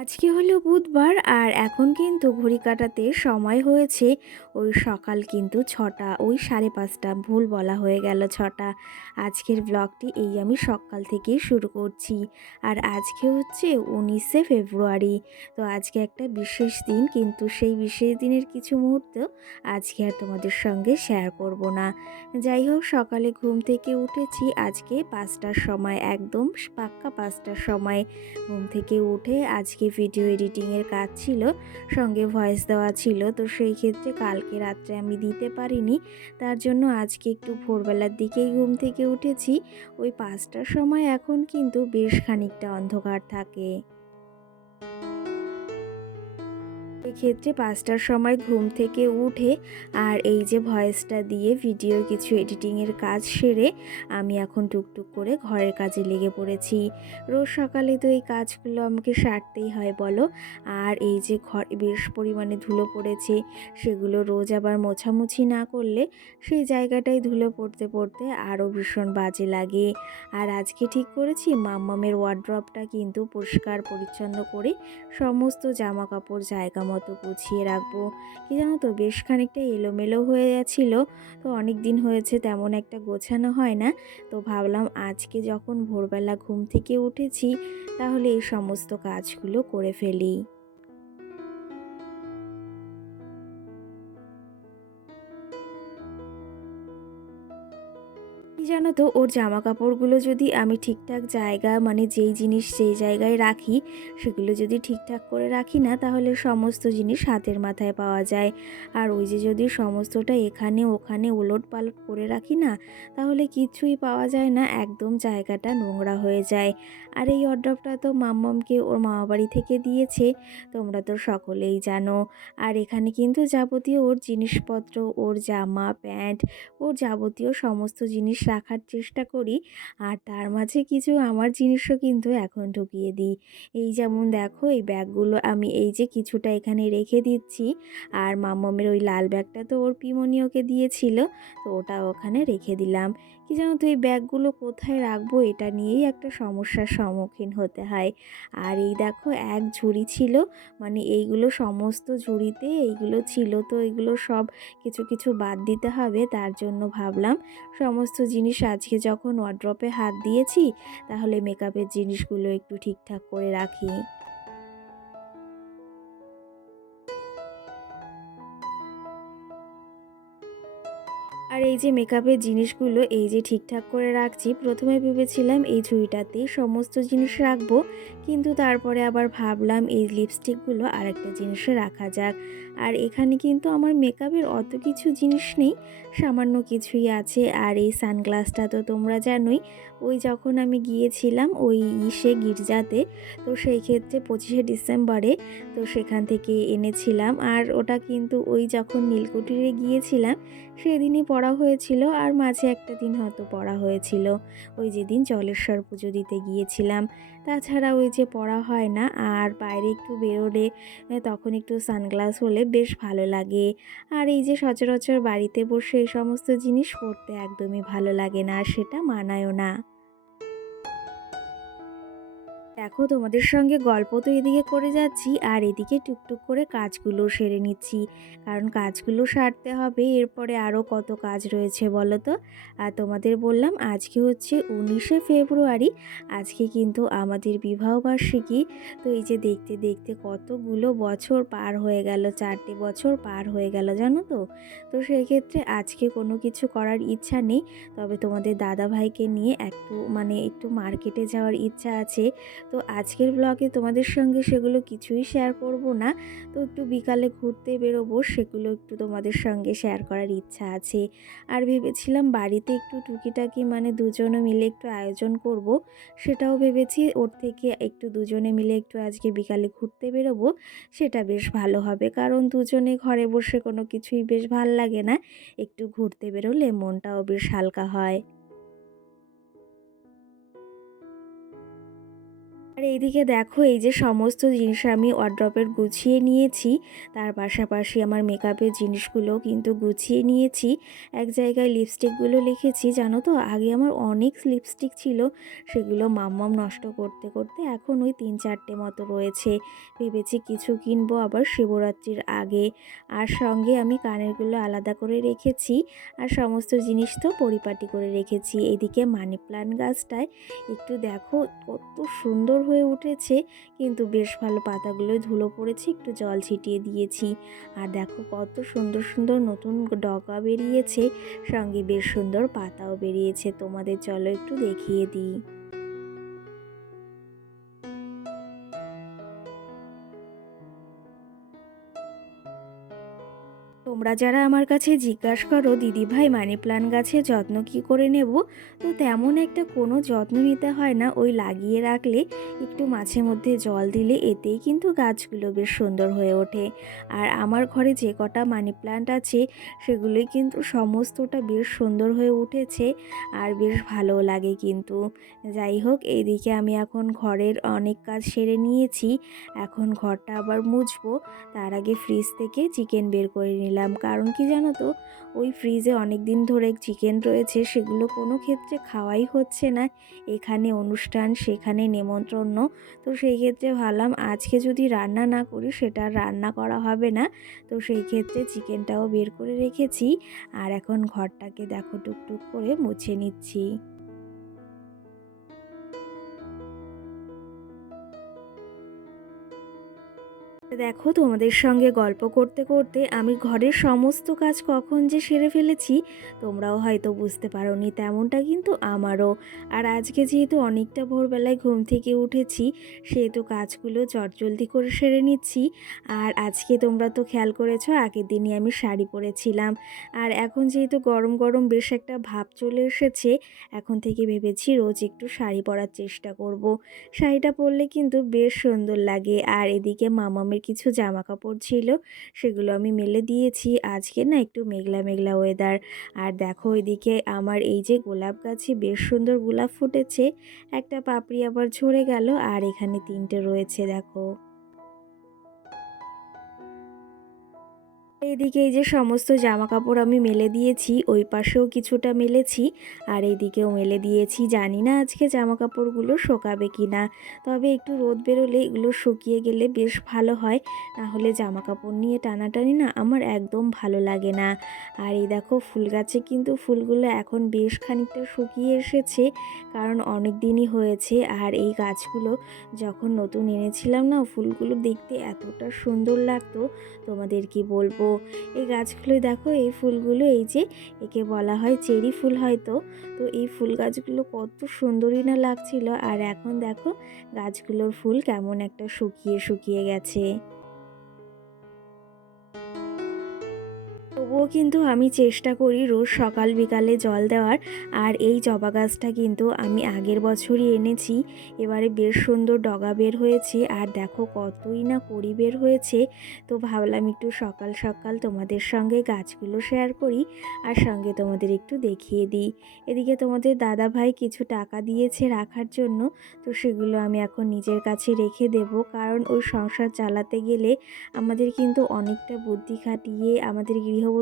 আজকে হলো বুধবার আর এখন কিন্তু ঘড়ি কাটাতে সময় হয়েছে। ওই সকাল কিন্তু ছটা, ওই সাড়ে পাঁচটা, ভুল বলা হয়ে গেল ছটা। আজকের ব্লগটি এই আমি সকাল থেকেই শুরু করছি। আর আজকে হচ্ছে উনিশে ফেব্রুয়ারি। তো আজকে একটা বিশেষ দিন, কিন্তু সেই বিশেষ দিনের কিছু মুহূর্ত আজকে আর তোমাদের সঙ্গে শেয়ার করব না। যাই হোক, সকালে ঘুম থেকে উঠেছি। আজকে পাঁচটার সময়, একদম পাক্কা পাঁচটার সময় ঘুম থেকে উঠে আজকে ভিডিও এডিটিংয়ের কাজ ছিল, সঙ্গে ভয়েস দেওয়া ছিল, তো সেই ক্ষেত্রে কালকে রাত্রে আমি দিতে পারিনি। তার জন্য আজকে একটু ভোরবেলার দিকেই ঘুম থেকে উঠেছি। ওই পাঁচটার সময় এখন কিন্তু বেশ খানিকটা অন্ধকার থাকে। এক্ষেত্রে পাঁচটার সময় ঘুম থেকে উঠে আর এই যে ভয়েসটা দিয়ে ভিডিওর কিছু এডিটিংয়ের কাজ সেরে আমি এখন টুকটুক করে ঘরের কাজে লেগে পড়েছি। রোজ সকালে তো এই কাজগুলো আমাকে সারতেই হয়, বলো। আর এই যে ঘর বেশ পরিমাণে ধুলো পড়েছে, সেগুলো রোজ আবার মোছামুছি না করলে সেই জায়গাটাই ধুলো পড়তে পড়তে আরও ভীষণ বাজে লাগে। আর আজকে ঠিক করেছি, মাম্মামের ওয়ার্ড্রপটা কিন্তু পরিষ্কার পরিচ্ছন্ন করে সমস্ত জামা কাপড় জায়গা মতো গুছিয়ে রাখব। কি জানো তো, বেশ খানিকটা এলোমেলো হয়ে গেছিল। তো অনেক দিন হয়েছে তেমন একটা গোছানো হয় না। তো ভাবলাম আজকে যখন ভোরবেলা ঘুম থেকে উঠেছি, তাহলে এই সমস্ত কাজগুলো করে ফেলি। জানো তো, ওর জামা কাপড়গুলো যদি আমি ঠিকঠাক জায়গা মানে যেই জিনিস যেই জায়গায় রাখি, সেগুলো যদি ঠিকঠাক করে রাখি না, তাহলে সমস্ত জিনিস হাতের মাথায় পাওয়া যায়। আর ওই যে যদি সমস্তটা এখানে ওখানে ওলট পালট করে রাখি না, তাহলে কিছুই পাওয়া যায় না, একদম জায়গাটা নোংরা হয়ে যায়। আর এই অর্ডারটা তো মাম্মামকে ওর মামা বাড়ি থেকে দিয়েছে, তোমরা তো সকলেই জানো। আর এখানে কিন্তু যাবতীয় ওর জিনিসপত্র, ওর জামা, প্যান্ট, ওর যাবতীয় সমস্ত জিনিস রাখার চেষ্টা করি। আর তার মাঝে কিছু আমার জিনিসও কিন্তু এখন ঢুকিয়ে দিই। এই যেমন দেখো, এই ব্যাগগুলো আমি এই যে কিছুটা এখানে রেখে দিচ্ছি। আর মাম্মামের ওই লাল ব্যাগটা তো ওর পিমনি ওকে দিয়েছিল, তো ওটা ওখানে রেখে দিলাম। কি জানো তো, এই ব্যাগগুলো কোথায় রাখব এটা নিয়েই একটা সমস্যার সম্মুখীন হতে হয়। আর এই দেখো, এক ঝুড়ি ছিল মানে এইগুলো সমস্ত ঝুড়িতে এইগুলো ছিল তো এইগুলো সব কিছু কিছু বাদ দিতে হবে। তার জন্য ভাবলাম সমস্ত জিনিস আজকে যখন ওয়ার্ড্রপে হাত দিয়েছি, তাহলে মেকআপের জিনিসগুলো একটু ঠিকঠাক করে রাখি। আর এই যে মেকআপের জিনিসগুলো এই যে ঠিকঠাক করে রাখছি, প্রথমে ভেবেছিলাম এই ঝুড়িটাতেই সমস্ত জিনিস রাখব। কিন্তু তারপরে আবার ভাবলাম এই লিপস্টিকগুলো আরেকটা জিনিসে রাখা যাক। আর এখানে কিন্তু আমার মেকআপের অত কিছু জিনিস নেই, সামান্য কিছুই আছে। আর এই সানগ্লাসটা তো তোমরা জানোই, ওই যখন আমি গিয়েছিলাম ওই ইসে গির্জাতে, তো সেই ক্ষেত্রে পঁচিশে ডিসেম্বরে তো সেখান থেকে এনেছিলাম। আর ওটা কিন্তু ওই যখন নীলকুঠিরে গিয়েছিলাম, সেদিনই পড়া হয়েছিল আর মাঝে একটা দিন হয়তো পড়া হয়েছিল। ওই যেদিন জলেশ্বর পুজো দিতে গিয়েছিলাম। তাছাড়া ওই যে পড়া হয় না, আর বাইরে একটু বেরোলে তখন একটু সানগ্লাস হলে বেশ ভালো লাগে। আর এই যে সচরাচর বাড়িতে বসে এই সমস্ত জিনিস পড়তে একদমই ভালো লাগে না, আর সেটা মানায়ও না। দেখো, তোমাদের সঙ্গে গল্প তো এদিকে করে যাচ্ছি, আর এদিকে টুকটুক করে কাজগুলো সেরে নিচ্ছি। কারণ কাজগুলো সারতে হবে, এরপরে আরও কত কাজ রয়েছে বলো তো? আর তোমাদের বললাম, আজকে হচ্ছে উনিশে ফেব্রুয়ারি, আজকে কিন্তু আমাদের বিবাহবার্ষিকী তো এই যে দেখতে দেখতে কতগুলো বছর পার হয়ে গেল, চারটে বছর পার হয়ে গেল, জানো তো? তো সেক্ষেত্রে আজকে কোনো কিছু করার ইচ্ছা নেই। তবে তোমাদের দাদা ভাইকে নিয়ে একটু মানে একটু মার্কেটে যাওয়ার ইচ্ছা আছে। তো আজকের ব্লগে তোমাদের সঙ্গে সেগুলো কিছুই শেয়ার করব না। তো একটু বিকালে ঘুরতে বেরোবো, সেগুলো একটু তোমাদের সঙ্গে শেয়ার করার ইচ্ছা আছে। আর ভেবেছিলাম বাড়িতে একটু টুকিটাকি মানে দুজনে মিলে একটু আয়োজন করব, সেটাও ভেবেছি। ওর থেকে একটু দুজনে মিলে একটু আজকে বিকালে ঘুরতে বেরোবো, সেটা বেশ ভালো হবে। কারণ দুজনে ঘরে বসে কোনো কিছুই বেশ ভালো লাগে না। একটু ঘুরতে বেরোলে মনটাও বেশ হালকা হয়। আর এইদিকে দেখো, এই যে সমস্ত জিনিস আমি ওয়ার্ড্রপের গুছিয়ে নিয়েছি। তার পাশাপাশি আমার মেকআপের জিনিসগুলো কিন্তু গুছিয়ে নিয়েছি। এক জায়গায় লিপস্টিকগুলো লিখেছি, জানো তো? আগে আমার অনেক লিপস্টিক ছিল, সেগুলো মাম্মাম নষ্ট করতে করতে এখন ওই তিন চারটে মতো রয়েছে। ভেবেছি কিছু কিনবো আবার শিবরাত্রির আগে। আর সঙ্গে আমি কানেরগুলো আলাদা করে রেখেছি, আর সমস্ত জিনিস তো পরিপাটি করে রেখেছি। এদিকে মানি প্লান্ট গাছটায় একটু দেখো, কত সুন্দর হয়ে উঠেছে। কিন্তু বেশ ভালো পাতাগুলো ধুলো পড়েছে, একটু জল ছিটিয়ে দিয়েছি। আর দেখো কত সুন্দর সুন্দর নতুন ডগা বেরিয়েছে। সঙ্গে বেশ সুন্দর পাতাও বেরিয়েছে। তোমাদের চলো একটু দেখিয়ে দিই। তোমরা যারা আমার কাছে জিজ্ঞাসা করো, দিদিভাই মানি প্লান্ট গাছের যত্ন কি করে নেব? তো তেমন একটা কোনো যত্ন নিতে হয় না। ওই লাগিয়ে রাখলে, একটু মাঝে মধ্যে জল দিলে এতেই কিন্তু গাছগুলো বেশ সুন্দর হয়ে ওঠে। আর আমার ঘরে যে কটা মানি প্লান্ট আছে, সেগুলোই কিন্তু সমস্তটা বেশ সুন্দর হয়ে উঠেছে আর বেশ ভালো লাগে কিন্তু। যাই হোক এইদিকে আমি এখন ঘরের অনেক কাজ সেরে নিয়েছি। এখন ঘরটা আবার মুছবো। তার আগে ফ্রিজ থেকে চিকেন বের করে নিলাম। কারণ কি জানো তো, ওই ফ্রিজে অনেক দিন ধরে চিকেন রয়েছে, সেগুলো কোনো ক্ষেত্রে খাওয়াই হচ্ছে না। এখানে অনুষ্ঠান, সেখানে নেমন্ত্রণ। তো সেই ক্ষেত্রে ভাবলাম, আজকে যদি রান্না না করি, সেটা রান্না করা হবে না। তো সেই ক্ষেত্রে চিকেনটাও বের করে রেখেছি। আর এখন ঘরটাকে দেখো টুকটুক করে মুছে নিচ্ছি। দেখো তোমাদের সঙ্গে গল্প করতে করতে আমি ঘরের সমস্ত কাজ কখন যে সেরে ফেলেছি, তোমরাও হয়তো বুঝতে পারোনি তেমনটা কিন্তু আমারও। আর আজকে যেহেতু অনেকটা ভোরবেলায় ঘুম থেকে উঠেছি, সেহেতু কাজগুলো চটজলদি করে সেরে নিচ্ছি। আর আজকে তোমরা তো খেয়াল করেছ, আগের দিনই আমি শাড়ি পরেছিলাম। আর এখন যেহেতু গরম গরম বেশ একটা ভাব চলে এসেছে, এখন থেকে ভেবেছি রোজ একটু শাড়ি পরার চেষ্টা করব। শাড়িটা পরলে কিন্তু বেশ সুন্দর লাগে। আর এদিকে মামামের কিছু জামা কাপড় ছিল, সেগুলো আমি মেলে দিয়েছি। আজকে না একটু মেঘলা মেঘলা ওয়েদার আর দেখো এদিকে আমার এই যে গোলাপ গাছে বেশ সুন্দর গোলাপ ফুটেছে। একটা পাপড়ি আবার ঝরে গেল, আর এখানে তিনটে রয়েছে, দেখো। এদিকে এই যে সমস্ত জামা কাপড় আমি মেলে দিয়েছি, ওই পাশেও কিছুটা মেলেছি, আর এইদিকেও মেলে দিয়েছি। জানি না আজকে জামা কাপড়গুলো শোকাবে কি না তবে একটু রোদ বেরোলে এগুলো শুকিয়ে গেলে বেশ ভালো হয় না হলে জামা কাপড় নিয়ে টানাটানি না আমার একদম ভালো লাগে না। আর এই দেখো ফুল গাছে কিন্তু ফুলগুলো এখন বেশ খানিকটা শুকিয়ে এসেছে, কারণ অনেক দিনই হয়েছে, আর এই গাছগুলো যখন নতুন এনেছিলাম না, ফুলগুলো দেখতে এতটা সুন্দর লাগতো, তোমাদের কি বলব? এই গাছগুলো দেখো, এই ফুলগুলো এই যে একে বলা হয় চেরি ফুল হয়তো। তো এই ফুল গাছগুলো কত সুন্দরই না লাগছিল। আর এখন দেখো গাছগুলোর ফুল কেমন একটা শুকিয়ে শুকিয়ে গেছে। তবুও কিন্তু আমি চেষ্টা করি রোজ সকাল বিকালে জল দেওয়ার। আর এই জবা গাছটা কিন্তু আমি আগের বছরই এনেছি। এবারে বেশ সুন্দর ডগা বের হয়েছে। আর দেখো কতই না কড়ি বের হয়েছে। তো ভাবলাম একটু সকাল সকাল তোমাদের সঙ্গে গাছগুলো শেয়ার করি আর সঙ্গে তোমাদের একটু দেখিয়ে দিই। এদিকে তোমাদের দাদা ভাই কিছু টাকা দিয়েছে রাখার জন্য। তো সেগুলো আমি এখন নিজের কাছে রেখে দেব। কারণ ওই সংসার চালাতে গেলে আমাদের কিন্তু অনেকটা বুদ্ধি খাটিয়ে আমাদের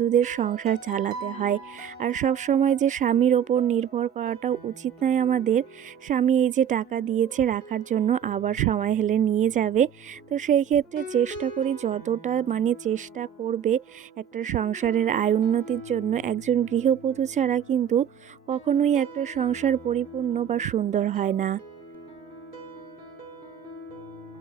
গৃহবধূদের সংসার চালাতে হয়। আর সব সময় যে স্বামীর ওপর নির্ভর করাটাও উচিত নয় আমাদের, স্বামী এই যে টাকা দিয়েছে রাখার জন্য আবার সময় হলে নিয়ে যাবে। তো সেই ক্ষেত্রে চেষ্টা করি যতটা মানে চেষ্টা করবে একটা সংসারের আয় উন্নতির জন্য। একজন গৃহবধূ ছাড়া কিন্তু কখনোই একটা সংসার পরিপূর্ণ বা সুন্দর হয় না।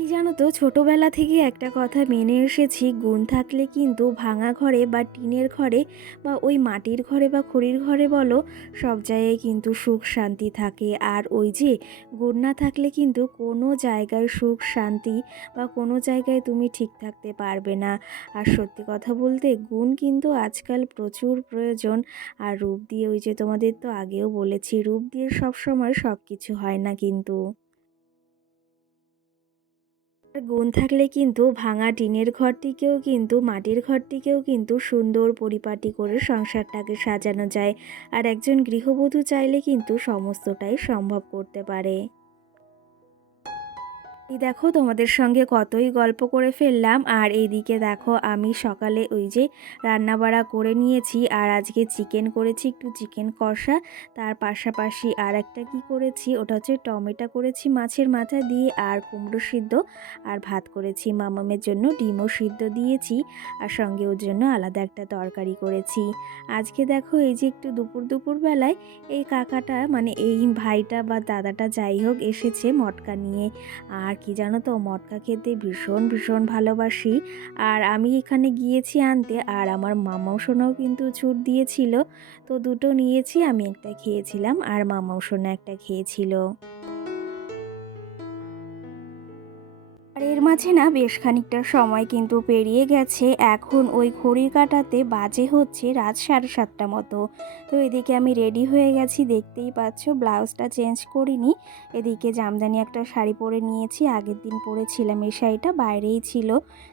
কি জানো তো, ছোটোবেলা থেকে একটা কথা মেনে এসেছি, গুণ থাকলে কিন্তু ভাঙা ঘরে বা টিনের ঘরে বা ওই মাটির ঘরে বা খড়ির ঘরে বলো, সব জায়গায় কিন্তু সুখ শান্তি থাকে। আর ওই যে গুণ না থাকলে কিন্তু কোনো জায়গায় সুখ শান্তি বা কোনো জায়গায় তুমি ঠিক থাকতে পারবে না। আর সত্যি কথা বলতে গুণ কিন্তু আজকাল প্রচুর প্রয়োজন। আর রূপ দিয়ে ওই যে তোমাদের তো আগেও বলেছি, রূপ দিয়ে সব সময় সব কিছু হয় না কিন্তু। গুণ থাকলে কিন্তু ভাঙা টিনের ঘরটিকেও কিন্তু, মাটির ঘরটিকেও কিন্তু সুন্দর পরিপাটি করে সংসারটাকে সাজানো যায়। আর একজন গৃহবধূ চাইলে কিন্তু সমস্তটাই সম্ভব করতে পারে। দেখো তোমাদের সঙ্গে কতই গল্প করে ফেললাম। আর এইদিকে দেখো আমি সকালে ওই যে রান্নাবাড়া করে নিয়েছি আর আজকে চিকেন করেছি একটু চিকেন কষা। তার পাশাপাশি আর একটা কী করেছি? ওটা হচ্ছে টমেটো করেছি মাছের মাথা দিয়ে আর কুমড়ো সিদ্ধ আর ভাত করেছি। মামামের জন্য ডিমও সিদ্ধ দিয়েছি আর সঙ্গে ওর জন্য আলাদা একটা তরকারি করেছি। আজকে দেখো এই যে একটু দুপুর দুপুর বেলায় এই কাকাটা মানে এই ভাইটা বা দাদাটা যাই হোক এসেছে মটকা নিয়ে। আর কি জানো তো? মটকা খেতে ভীষণ ভীষণ ভালোবাসি। আর আমি এখানে গিয়েছি আনতে, আর আমার মামাও সোনাও কিন্তু ছুট দিয়েছিল। তো দুটো নিয়েছি, আমি একটা খেয়েছিলাম, আর মামাও সোনা একটা খেয়েছিল। আর এর মাঝে না বেশ খানিকটা সময় কিন্তু পেরিয়ে গেছে। এখন ওই ঘড়ির কাটাতে বাজে হচ্ছে রাত সাড়ে সাতটা মতো। তো এদিকে আমি রেডি হয়ে গেছি, দেখতেই পাচ্ছ ব্লাউজটা চেঞ্জ করিনি। এদিকে জামদানি একটা শাড়ি পরে নিয়েছি, আগের দিন পরেছিলাম এই শাড়িটা, বাইরেই ছিল।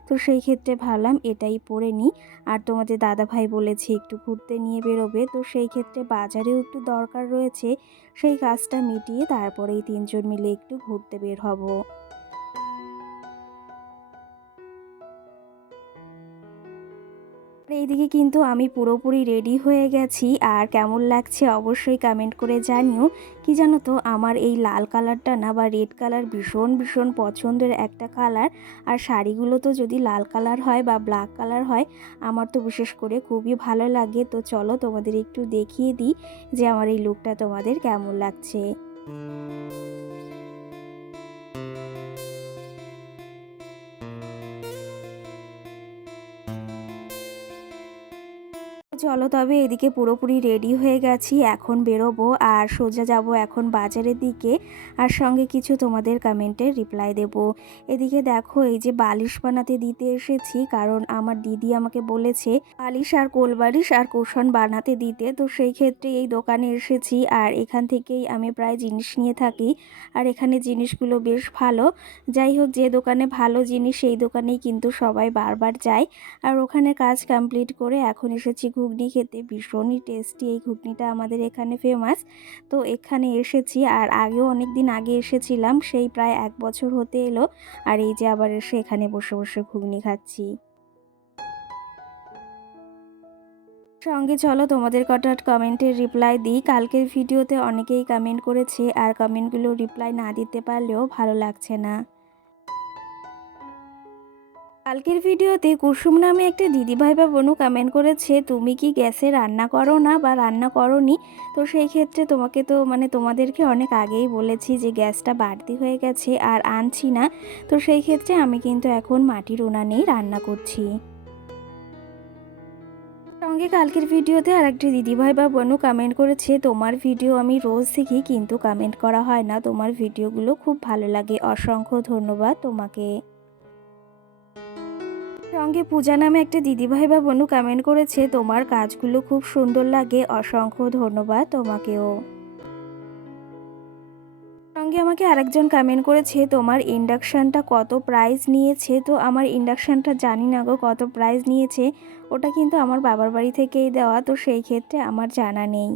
তো সেই ক্ষেত্রে ভাবলাম এটাই পরে নিই। আর তোমাদের দাদা ভাই বলেছে একটু ঘুরতে নিয়ে বেরোবে। তো সেই ক্ষেত্রে বাজারেও একটু দরকার রয়েছে। সেই কাজটা মিটিয়ে তারপরেই তিনজন মিলে একটু ঘুরতে বের হব। এইদিকে কিন্তু আমি পুরোপুরি রেডি হয়ে গেছি। আর কেমন লাগছে অবশ্যই কমেন্ট করে জানিও। কি জানো তো, আমার এই লাল কালারটা না বা রেড কালার ভীষণ ভীষণ পছন্দের একটা কালার আর শাড়িগুলো তো যদি লাল কালার হয় বা ব্ল্যাক কালার হয়, আমার তো বিশেষ করে খুবই ভালো লাগে। তো চলো তোমাদের একটু দেখিয়ে দিই যে আমার এই লুকটা তোমাদের কেমন লাগছে। চলো তবে এদিকে পুরোপুরি রেডি হয়ে গেছি, এখন বেরোবো আর সোজা যাব এখন বাজারের দিকে আর সঙ্গে কিছু তোমাদের কমেন্টের রিপ্লাই দেব। এদিকে দেখো এই যে বালিশ বানাতে দিতে এসেছি, কারণ আমার দিদি আমাকে বলেছে বালিশ আর কোল বালিশ আর কুশন বানাতে দিতে। তো সেই ক্ষেত্রে এই দোকানে এসেছি আর এখান থেকেই আমি প্রায় জিনিস নিয়ে থাকি আর এখানে জিনিসগুলো বেশ ভালো। যাই হোক, যে দোকানে ভালো জিনিস সেই দোকানেই কিন্তু সবাই বারবার যায়। আর ওখানে কাজ কমপ্লিট করে এখন এসেছি ঘুগনি খেতে ভীষণই টেস্টি এই ঘুগনিটা আমাদের এখানে ফেমাস তো এখানে এসেছি আর আগেও অনেক দিন আগে এসেছিলাম, সেই প্রায় এক বছর হতে এলো আর এই যে আবার এসে এখানে বসে বসে ঘুগনি খাচ্ছি। সঙ্গে চলো তোমাদের কটা কমেন্টের রিপ্লাই দিই। কালকের ভিডিওতে অনেকেই কমেন্ট করেছে আর কমেন্টগুলো রিপ্লাই না দিতে পারলেও ভালো লাগছে না। কালকের ভিডিওতে কুসুম নামে একটা দিদিভাই বা বোনু কমেন্ট করেছে, তুমি কি গ্যাসে রান্না করো না বা রান্না করো নি তো সেই ক্ষেত্রে তোমাকে তো মানে তোমাদেরকে অনেক আগেই বলেছি যে গ্যাসটা বাড়তি হয়ে গেছে আর আনছি না। তো সেই ক্ষেত্রে আমি কিন্তু এখন মাটির উনানেই রান্না করছি। সঙ্গে কালকের ভিডিওতে আরেকটি দিদিভাই বা বোনু কমেন্ট করেছে, তোমার ভিডিও আমি রোজ দেখি কিন্তু কমেন্ট করা হয় না। তোমার ভিডিওগুলো খুব ভালো লাগে। অসংখ্য ধন্যবাদ তোমাকে। সঙ্গে পূজা নামে একটা দিদিভাই বা বোনু কমেন্ট করেছে, তোমার কাজগুলো খুব সুন্দর লাগে, অসংখ্য ধন্যবাদ তোমাকেও। সঙ্গে আমাকে আরেকজন কমেন্ট করেছে, তোমার ইন্ডাকশানটা কত প্রাইস নিয়েছে? তো আমার ইন্ডাকশানটা জানি না গো কত প্রাইস নিয়েছে, ওটা কিন্তু আমার বাবার বাড়ি থেকেই দেওয়া, তো সেই ক্ষেত্রে আমার জানা নেই।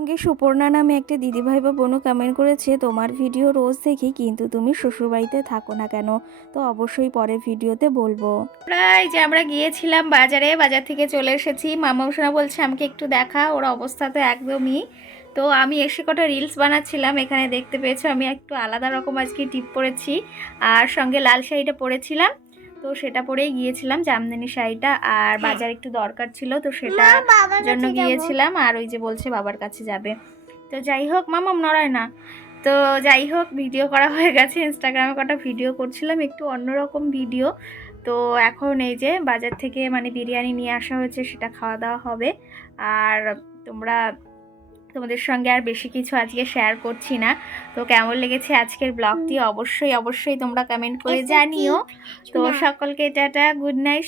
সঙ্গে সুপর্ণা নামে একটা দিদিভাই বা বোনও কমেন্ট করেছে, তোমার ভিডিও রোজ দেখি, কিন্তু তুমি শ্বশুরবাড়িতে থাকো না কেন? তো অবশ্যই পরের ভিডিওতে বলব। প্রায় যে আমরা গিয়েছিলাম বাজারে, বাজার থেকে চলে এসেছি, মামা সোনা বলছে, আমাকে একটু দেখা, ওর অবস্থা তো একদমই। তো আমি এসে কটা রিলস বানাচ্ছিলাম, এখানে দেখতে পেয়েছ, আমি একটু আলাদা রকম আজকে টিপ পরেছি, আর সঙ্গে লাল শাড়িটা পরেছিলাম। তো সেটা পরেই গিয়েছিলাম জামদানি শাড়িটা আর বাজার একটু দরকার ছিল তো সেটা জন্য গিয়েছিলাম আর ওই যে বলছে বাবার কাছে যাবে। তো যাই হোক মামাম নড়ায় না। তো যাই হোক ভিডিও করা হয়ে গেছে। ইনস্টাগ্রামে কটা ভিডিও করছিলাম একটু অন্যরকম ভিডিও তো এখন এই যে বাজার থেকে মানে বিরিয়ানি নিয়ে আসা হয়েছে সেটা খাওয়া দাওয়া হবে। আর তোমরা তোমাদের সঙ্গে আর বেশি কিছু আজকে শেয়ার করছি না। তো কেমন লেগেছে আজকের ব্লগটি অবশ্যই অবশ্যই তোমরা কমেন্ট করে জানিও। তো সকলকে টাটা গুড নাইট